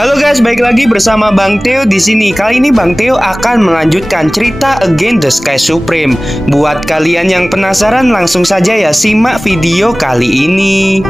Halo guys, balik lagi bersama Bang Theo di sini. Kali ini Bang Theo akan melanjutkan cerita Against the Sky Supreme. Buat kalian yang penasaran, langsung saja ya simak video kali ini.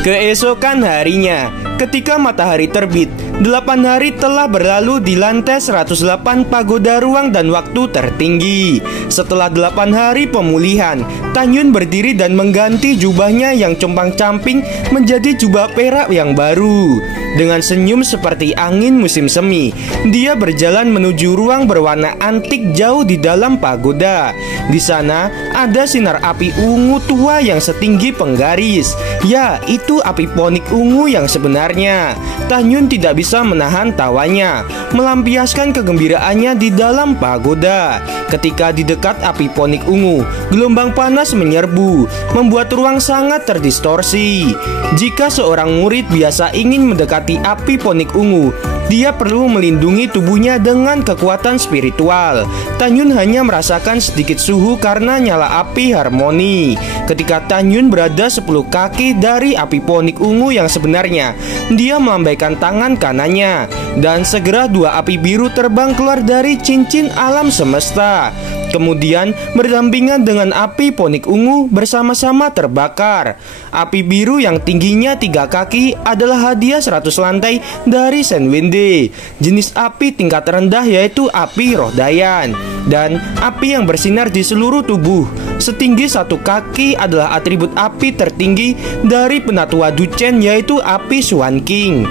Keesokan harinya, ketika matahari terbit, 8 hari telah berlalu di lantai 108 pagoda ruang dan waktu tertinggi. Setelah 8 hari pemulihan, Tanyun berdiri dan mengganti jubahnya yang compang-camping menjadi jubah perak yang baru. Dengan senyum seperti angin musim semi, dia berjalan menuju ruang berwarna antik jauh di dalam pagoda. Di sana ada sinar api ungu tua yang setinggi penggaris. Ya, itu api ponik ungu yang sebenarnya. Tanyun tidak bisa menahan tawanya, melampiaskan kegembiraannya di dalam pagoda. Ketika di dekat api ponik ungu, gelombang panas menyerbu, membuat ruang sangat terdistorsi. Jika seorang murid biasa ingin mendekati api ponik ungu, dia perlu melindungi tubuhnya dengan kekuatan spiritual. Tanyun hanya merasakan sedikit suhu karena nyala api harmoni. Ketika Tanyun berada 10 kaki dari api ponik ungu yang sebenarnya, dia melambaikan tangan kanannya, dan segera 2 api biru terbang keluar dari cincin alam semesta. Kemudian berdampingan dengan api ponik ungu bersama-sama terbakar. Api biru yang tingginya 3 kaki adalah hadiah 100 lantai dari Senwinde. Jenis api tingkat rendah yaitu api roh Dayan. Dan api yang bersinar di seluruh tubuh setinggi 1 kaki adalah atribut api tertinggi dari penatua Duchen, yaitu api Swan King.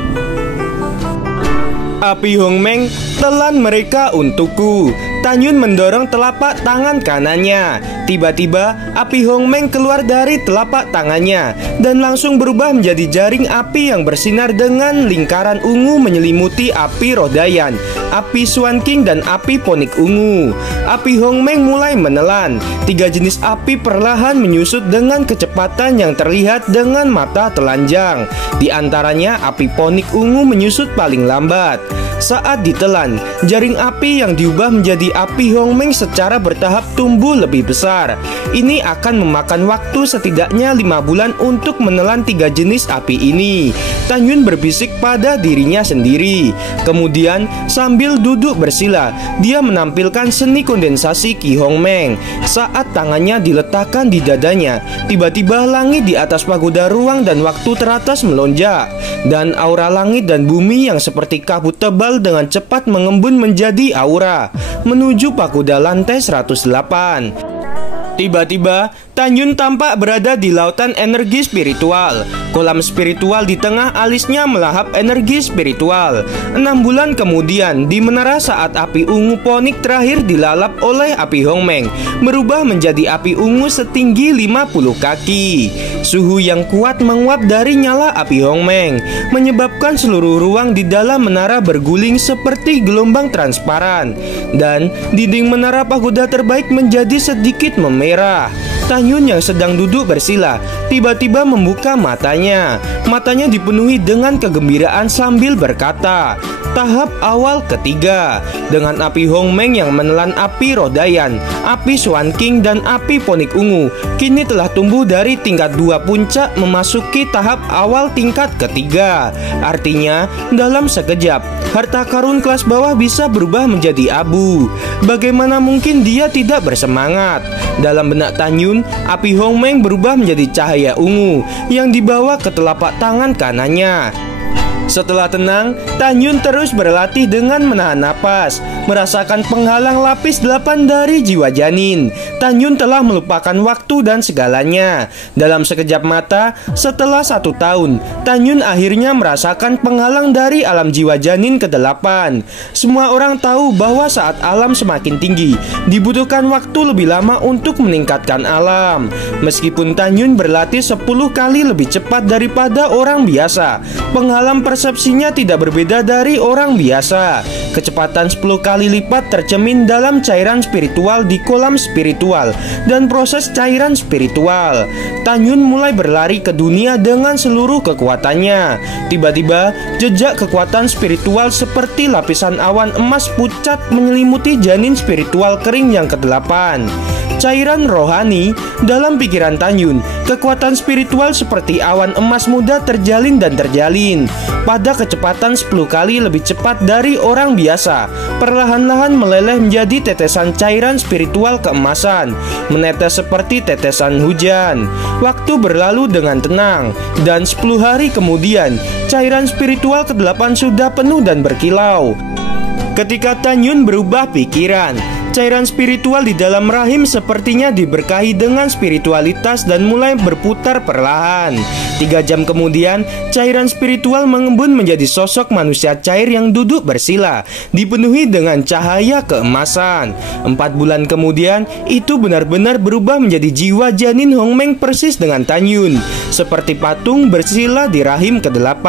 Api Hongmeng, telan mereka untukku. Tanyun mendorong telapak tangan kanannya. Tiba-tiba api Hongmeng keluar dari telapak tangannya dan langsung berubah menjadi jaring api yang bersinar dengan lingkaran ungu menyelimuti api roh Dayan, api Swan King, dan api ponik ungu. Api Hongmeng mulai menelan. 3 jenis api perlahan menyusut dengan kecepatan yang terlihat dengan mata telanjang. Di antaranya api ponik ungu menyusut paling lambat. Saat ditelan, jaring api yang diubah menjadi api Hongmeng secara bertahap tumbuh lebih besar. Ini akan memakan waktu setidaknya 5 bulan untuk menelan 3 jenis api ini. Tanyun berbisik pada dirinya sendiri. Kemudian sambil duduk bersila, dia menampilkan seni kondensasi Ki Hongmeng. Saat tangannya diletakkan di dadanya, tiba-tiba langit di atas pagoda ruang dan waktu teratas melonjak, dan aura langit dan bumi yang seperti kabut tebal dengan cepat mengembun menjadi aura menuju pagoda lantai 108. Tiba-tiba, Tanyun tampak berada di lautan energi spiritual. Kolam spiritual di tengah alisnya melahap energi spiritual. 6 bulan kemudian, di menara saat api ungu ponik terakhir dilalap oleh api Hongmeng, berubah menjadi api ungu setinggi 50 kaki. Suhu yang kuat menguap dari nyala api Hongmeng, menyebabkan seluruh ruang di dalam menara berguling seperti gelombang transparan. Dan dinding menara pagoda terbaik menjadi sedikit memerah. Tanyun yang sedang duduk bersila tiba-tiba membuka matanya. Matanya dipenuhi dengan kegembiraan sambil berkata, tahap awal ketiga. Dengan api Hongmeng yang menelan api roh Dayan, api Swan King, dan api ponik ungu, kini telah tumbuh dari tingkat 2 puncak memasuki tahap awal tingkat ketiga. Artinya, dalam sekejap, harta karun kelas bawah bisa berubah menjadi abu. Bagaimana mungkin dia tidak bersemangat? Dalam benak Tanyun, api Hongmeng berubah menjadi cahaya ungu yang dibawa ke telapak tangan kanannya. Setelah tenang, Tanyun terus berlatih dengan menahan napas, merasakan penghalang lapis 8 dari jiwa janin. Tanyun telah melupakan waktu dan segalanya. Dalam sekejap mata, setelah 1 tahun, Tanyun akhirnya merasakan penghalang dari alam jiwa janin ke-8. Semua orang tahu bahwa saat alam semakin tinggi, dibutuhkan waktu lebih lama untuk meningkatkan alam. Meskipun Tanyun berlatih 10 kali lebih cepat daripada orang biasa, penghalang persepsinya tidak berbeda dari orang biasa. Kecepatan 10 kali lipat tercermin dalam cairan spiritual di kolam spiritual dan proses cairan spiritual. Tanyun mulai berlari ke dunia dengan seluruh kekuatannya. Tiba-tiba, jejak kekuatan spiritual seperti lapisan awan emas pucat menyelimuti janin spiritual kering yang ke-8. cairan rohani. Dalam pikiran Tanyun, kekuatan spiritual seperti awan emas muda terjalin dan terjalin pada kecepatan 10 kali lebih cepat dari orang biasa. Perlahan-lahan meleleh menjadi tetesan cairan spiritual keemasan, menetes seperti tetesan hujan. Waktu berlalu dengan tenang, dan 10 hari kemudian cairan spiritual ke-8 sudah penuh dan berkilau. Ketika Tanyun berubah pikiran, cairan spiritual di dalam rahim sepertinya diberkahi dengan spiritualitas dan mulai berputar perlahan. 3 jam kemudian, cairan spiritual mengembun menjadi sosok manusia cair yang duduk bersila, dipenuhi dengan cahaya keemasan. 4 bulan kemudian, itu benar-benar berubah menjadi jiwa janin Hongmeng persis dengan Tanyun, seperti patung bersila di rahim ke-8.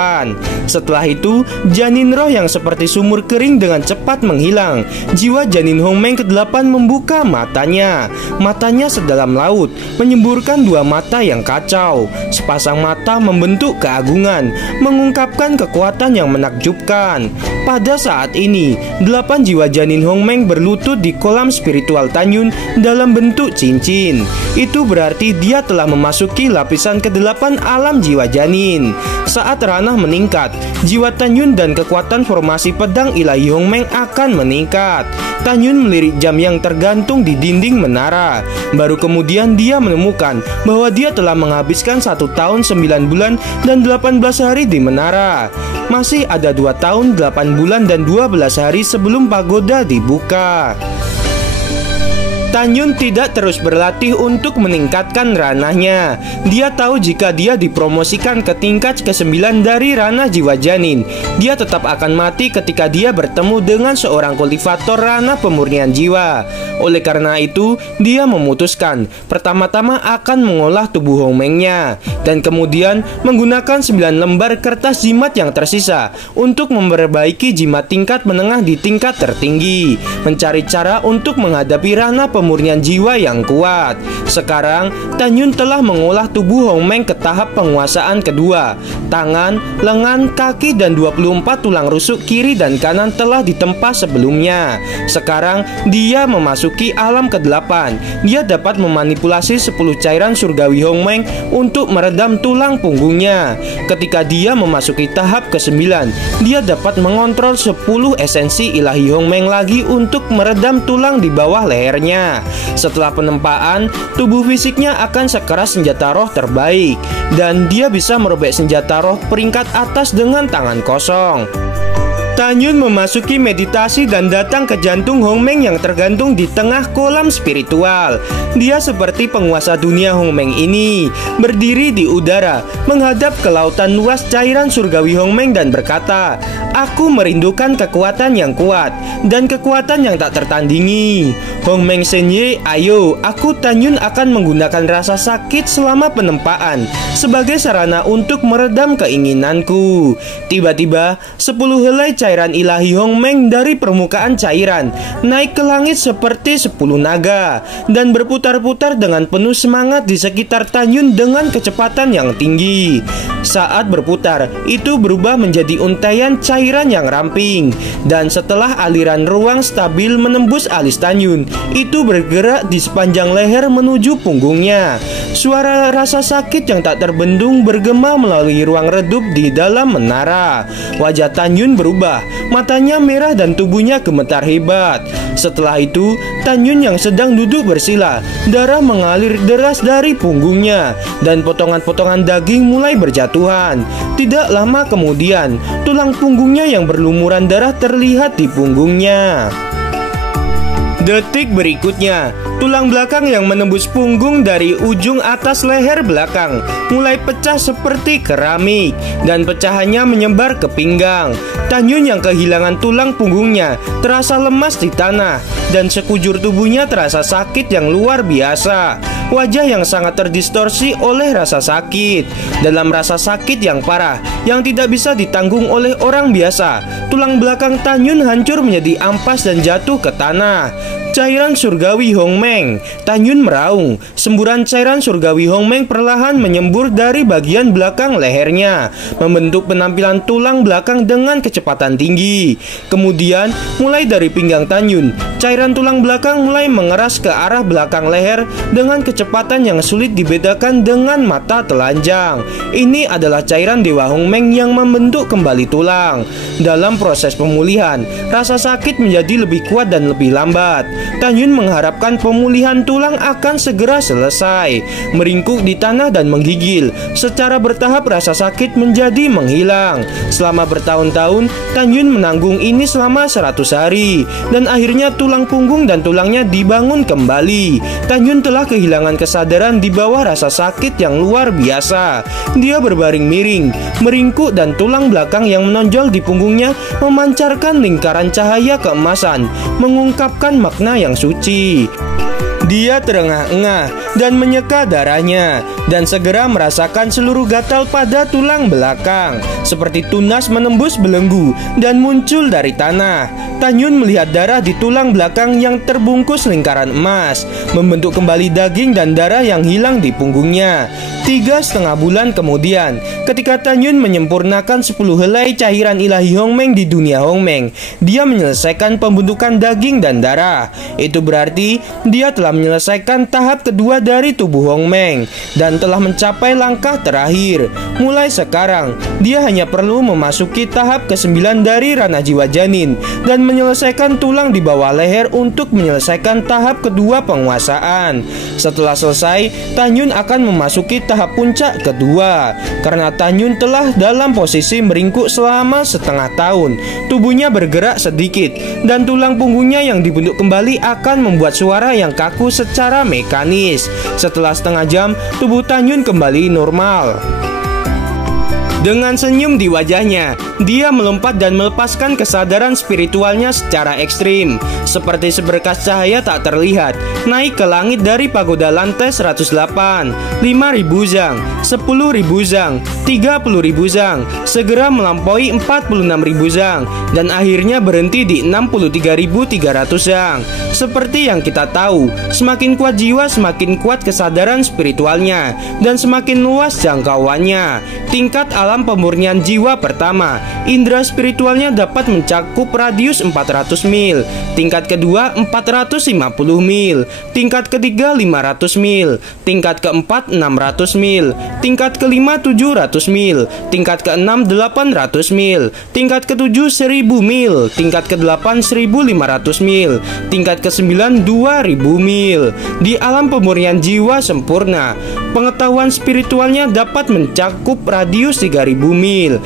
Setelah itu, janin roh yang seperti sumur kering dengan cepat menghilang. Jiwa janin Hongmeng ke-8 membuka matanya. Matanya sedalam laut, menyemburkan 2 mata yang kacau. Sepasang mata membentuk keagungan, mengungkapkan kekuatan yang menakjubkan. Pada saat ini, 8 jiwa janin Hongmeng berlutut di kolam spiritual Tanyun dalam bentuk cincin. Itu berarti dia telah memasuki lapisan ke-8 alam jiwa janin. Saat ranah meningkat, jiwa Tanyun dan kekuatan formasi pedang ilahi Hongmeng akan meningkat. Tanyun melirik jam yang tergantung di dinding menara. Baru kemudian dia menemukan bahwa dia telah menghabiskan 1 tahun 9 bulan dan 18 hari di menara. Masih ada 2 tahun 8 bulan dan 12 hari sebelum pagoda dibuka. Tanyun tidak terus berlatih untuk meningkatkan ranahnya. Dia tahu jika dia dipromosikan ke tingkat ke-9 dari ranah jiwa janin, dia tetap akan mati ketika dia bertemu dengan seorang kultivator ranah pemurnian jiwa. Oleh karena itu, dia memutuskan pertama-tama akan mengolah tubuh Hongmengnya, dan kemudian menggunakan 9 lembar kertas jimat yang tersisa untuk memperbaiki jimat tingkat menengah di tingkat tertinggi, mencari cara untuk menghadapi ranah pemurnian jiwa yang kuat. Sekarang, Tanyun telah mengolah tubuh Hongmeng ke tahap penguasaan kedua. Tangan, lengan, kaki, dan 24 tulang rusuk kiri dan kanan telah ditempa sebelumnya. Sekarang, dia memasuki alam ke-8. Dia dapat memanipulasi 10 cairan surgawi Hongmeng untuk meredam tulang punggungnya. Ketika dia memasuki tahap ke-9, dia dapat mengontrol 10 esensi ilahi Hongmeng lagi untuk meredam tulang di bawah lehernya. Setelah penempaan, tubuh fisiknya akan sekeras senjata roh terbaik, dan dia bisa merobek senjata roh peringkat atas dengan tangan kosong. Tanyun memasuki meditasi dan datang ke jantung Hongmeng yang tergantung di tengah kolam spiritual. Dia seperti penguasa dunia Hongmeng ini, berdiri di udara, menghadap ke lautan luas cairan surgawi Hongmeng dan berkata, "Aku merindukan kekuatan yang kuat dan kekuatan yang tak tertandingi. Hongmeng Senye, ayo, aku Tanyun akan menggunakan rasa sakit selama penempaan sebagai sarana untuk meredam keinginanku." Tiba-tiba, 10 helai cairan ilahi Hongmeng dari permukaan cairan naik ke langit seperti 10 naga dan berputar-putar dengan penuh semangat di sekitar Tanyun dengan kecepatan yang tinggi. Saat berputar, itu berubah menjadi untaian cairan yang ramping, dan setelah aliran ruang stabil menembus alis Tanyun, itu bergerak di sepanjang leher menuju punggungnya. Suara rasa sakit yang tak terbendung bergema melalui ruang redup di dalam menara. Wajah Tanyun berubah, matanya merah dan tubuhnya gemetar hebat. Setelah itu, Tanyun yang sedang duduk bersila, darah mengalir deras dari punggungnya, dan potongan-potongan daging mulai berjatuhan. Tidak lama kemudian, tulang punggungnya yang berlumuran darah terlihat di punggungnya. Detik berikutnya, tulang belakang yang menembus punggung dari ujung atas leher belakang mulai pecah seperti keramik, dan pecahannya menyebar ke pinggang. Tanyun yang kehilangan tulang punggungnya terasa lemas di tanah, dan sekujur tubuhnya terasa sakit yang luar biasa. Wajah yang sangat terdistorsi oleh rasa sakit. Dalam rasa sakit yang parah yang tidak bisa ditanggung oleh orang biasa, tulang belakang Tanyun hancur menjadi ampas dan jatuh ke tanah. Cairan surgawi Hongmeng. Tan Yun meraung. Semburan cairan surgawi Hongmeng perlahan menyembur dari bagian belakang lehernya, membentuk penampilan tulang belakang dengan kecepatan tinggi. Kemudian, mulai dari pinggang Tan Yun, cairan tulang belakang mulai mengeras ke arah belakang leher dengan kecepatan yang sulit dibedakan dengan mata telanjang. Ini adalah cairan Dewa Hongmeng yang membentuk kembali tulang. Dalam proses pemulihan, rasa sakit menjadi lebih kuat dan lebih lambat. Tan Yun mengharapkan pemulihan tulang akan segera selesai. Meringkuk di tanah dan menggigil. Secara bertahap rasa sakit menjadi menghilang. Selama bertahun-tahun, Tan Yun menanggung ini selama 100 hari. Dan akhirnya tulang punggung dan tulangnya dibangun kembali. Tan Yun telah kehilangan kesadaran di bawah rasa sakit yang luar biasa. Dia berbaring miring, meringkuk, dan tulang belakang yang menonjol di punggungnya memancarkan lingkaran cahaya keemasan, mengungkapkan makna yang suci. Dia terengah-engah dan menyeka darahnya, dan segera merasakan seluruh gatal pada tulang belakang, seperti tunas menembus belenggu dan muncul dari tanah. Tan Yun melihat darah di tulang belakang yang terbungkus lingkaran emas, membentuk kembali daging dan darah yang hilang di punggungnya. 3,5 bulan kemudian, ketika Tan Yun menyempurnakan 10 helai cairan ilahi Hongmeng di dunia Hongmeng, dia menyelesaikan pembentukan daging dan darah. Itu berarti dia telah menyelesaikan tahap kedua dari tubuh Hongmeng dan telah mencapai langkah terakhir. Mulai sekarang, dia hanya perlu memasuki tahap ke-9 dari ranah jiwa janin dan menyelesaikan tulang di bawah leher untuk menyelesaikan tahap kedua penguasaan. Setelah selesai, Tan Yun akan memasuki tahap puncak kedua. Karena Tan Yun telah dalam posisi meringkuk selama setengah tahun, tubuhnya bergerak sedikit dan tulang punggungnya yang dibentuk kembali akan membuat suara yang kaku secara mekanis. Setelah setengah jam, tubuh Tan Yun kembali normal. Dengan senyum di wajahnya, dia melompat dan melepaskan kesadaran spiritualnya secara ekstrim, seperti seberkas cahaya tak terlihat, naik ke langit dari pagoda lantai 108, 5.000 zang, 10.000 zang, 30.000 zang, segera melampaui 46.000 zang, dan akhirnya berhenti di 63.300 zang. Seperti yang kita tahu, semakin kuat jiwa, semakin kuat kesadaran spiritualnya, dan semakin luas jangkauannya. Tingkat alam pemurnian jiwa pertama, indera spiritualnya dapat mencakup radius 400 mil. Tingkat kedua 450 mil. Tingkat ketiga 500 mil. Tingkat keempat 600 mil. Tingkat kelima 700 mil. Tingkat keenam 800 mil. Tingkat ketujuh 1000 mil. Tingkat kedelapan 1500 mil. Tingkat ke-9 2000 mil. Di alam pemurnian jiwa sempurna, pengetahuan spiritualnya dapat mencakup radius 3000 mil.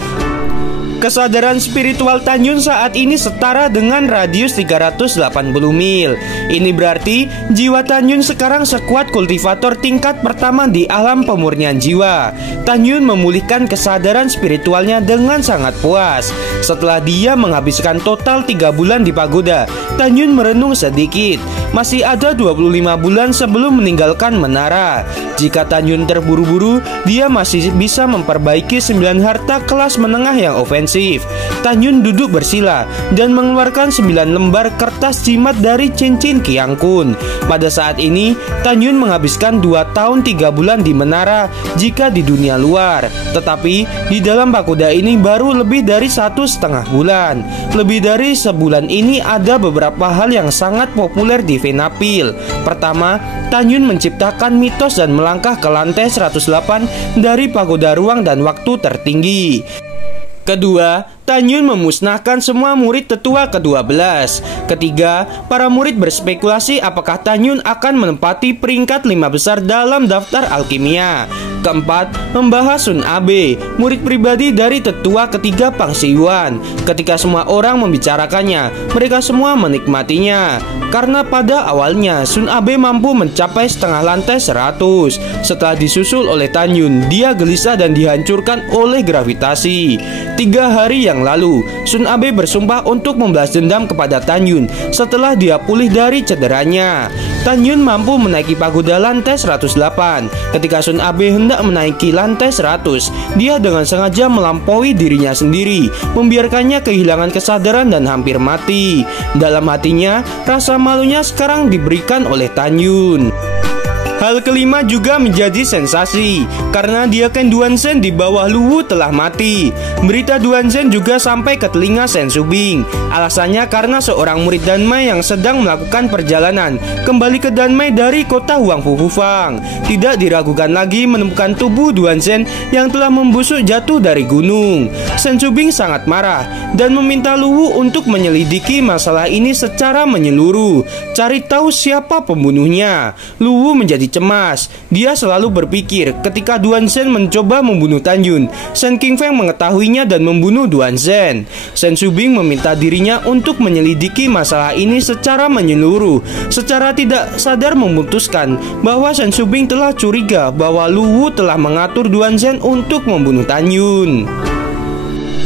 Kesadaran spiritual Tan Yun saat ini setara dengan radius 380 mil. Ini berarti jiwa Tan Yun sekarang sekuat kultivator tingkat pertama di alam pemurnian jiwa. Tan Yun memulihkan kesadaran spiritualnya dengan sangat puas. Setelah dia menghabiskan total 3 bulan di pagoda, Tan Yun merenung sedikit. Masih ada 25 bulan sebelum meninggalkan menara. Jika Tan Yun terburu-buru, dia masih bisa memperbaiki 9 harta kelas menengah yang ofensif. Tan Yun duduk bersila dan mengeluarkan 9 lembar kertas jimat dari cincin Qiang Kun. Pada saat ini, Tan Yun menghabiskan 2 tahun 3 bulan di menara jika di dunia luar. Tetapi di dalam pagoda ini baru lebih dari 1,5 bulan. Lebih dari sebulan ini ada beberapa hal yang sangat populer di Venapil. Pertama, Tan Yun menciptakan mitos dan melangkah ke lantai 108 dari pagoda ruang dan waktu tertinggi. Kedua, Tan Yun memusnahkan semua murid tetua ke-12. Ketiga, para murid berspekulasi apakah Tan Yun akan menempati peringkat 5 besar dalam daftar alkimia. Keempat, membahas Sun Abe, murid pribadi dari tetua ketiga Pang Shiyuan. Ketika semua orang membicarakannya, mereka semua menikmatinya. Karena pada awalnya Sun Abe mampu mencapai setengah lantai 100. Setelah disusul oleh Tan Yun, dia gelisah dan dihancurkan oleh gravitasi. 3 hari yang lalu, Sun Abe bersumpah untuk membalas dendam kepada Tan Yun setelah dia pulih dari cederanya. Tan Yun mampu menaiki pagoda lantai 108 ketika Sun Abe hendak hendak menaiki lantai 100, dia dengan sengaja melampaui dirinya sendiri, membiarkannya kehilangan kesadaran dan hampir mati. Dalam hatinya, rasa malunya sekarang diberikan oleh Tan Yun. Hal kelima juga menjadi sensasi karena dia Ken Duanzhen di bawah Luwu telah mati. Berita Duanzhen juga sampai ke telinga Shen Subing. Alasannya karena seorang murid Danmai yang sedang melakukan perjalanan kembali ke Danmai dari kota Huangfu Fufang tidak diragukan lagi menemukan tubuh Duanzhen yang telah membusuk jatuh dari gunung. Shen Subing sangat marah dan meminta Luwu untuk menyelidiki masalah ini secara menyeluruh, cari tahu siapa pembunuhnya. Luwu menjadi cemas. Dia selalu berpikir ketika Duanzhen mencoba membunuh Tan Yun, Shen Qingfeng mengetahuinya dan membunuh Duanzhen. Shen Subing meminta dirinya untuk menyelidiki masalah ini secara menyeluruh. Secara tidak sadar memutuskan bahwa Shen Subing telah curiga bahwa Luwu telah mengatur Duanzhen untuk membunuh Tan Yun.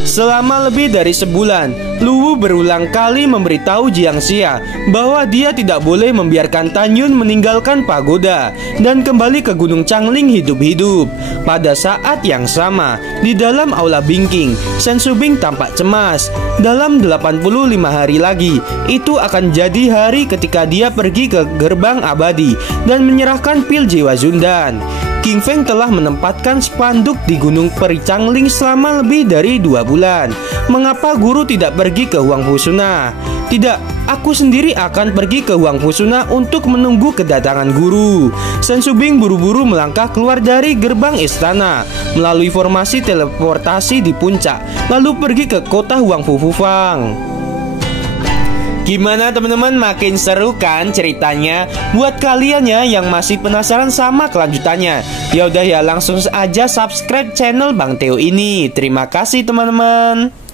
Selama lebih dari sebulan, Luwu berulang kali memberitahu Jiang Xia bahwa dia tidak boleh membiarkan Tan Yun meninggalkan pagoda dan kembali ke Gunung Changling hidup-hidup. Pada saat yang sama, di dalam aula Bingking, Shen Subing tampak cemas. Dalam 85 hari lagi, itu akan jadi hari ketika dia pergi ke gerbang abadi dan menyerahkan pil jiwa Zundan. Qingfeng telah menempatkan spanduk di Gunung Peri Changling selama lebih dari 2 bulan. Mengapa guru tidak pergi ke Huangfu Suna? Tidak, aku sendiri akan pergi ke Huangfu Suna untuk menunggu kedatangan guru. Shen Subing buru-buru melangkah keluar dari gerbang istana melalui formasi teleportasi di puncak, lalu pergi ke kota Huangfu Fufang. Gimana teman-teman, makin seru kan ceritanya? Buat kalian ya yang masih penasaran sama kelanjutannya, ya udah ya langsung aja subscribe channel Bang Theo ini. Terima kasih teman-teman.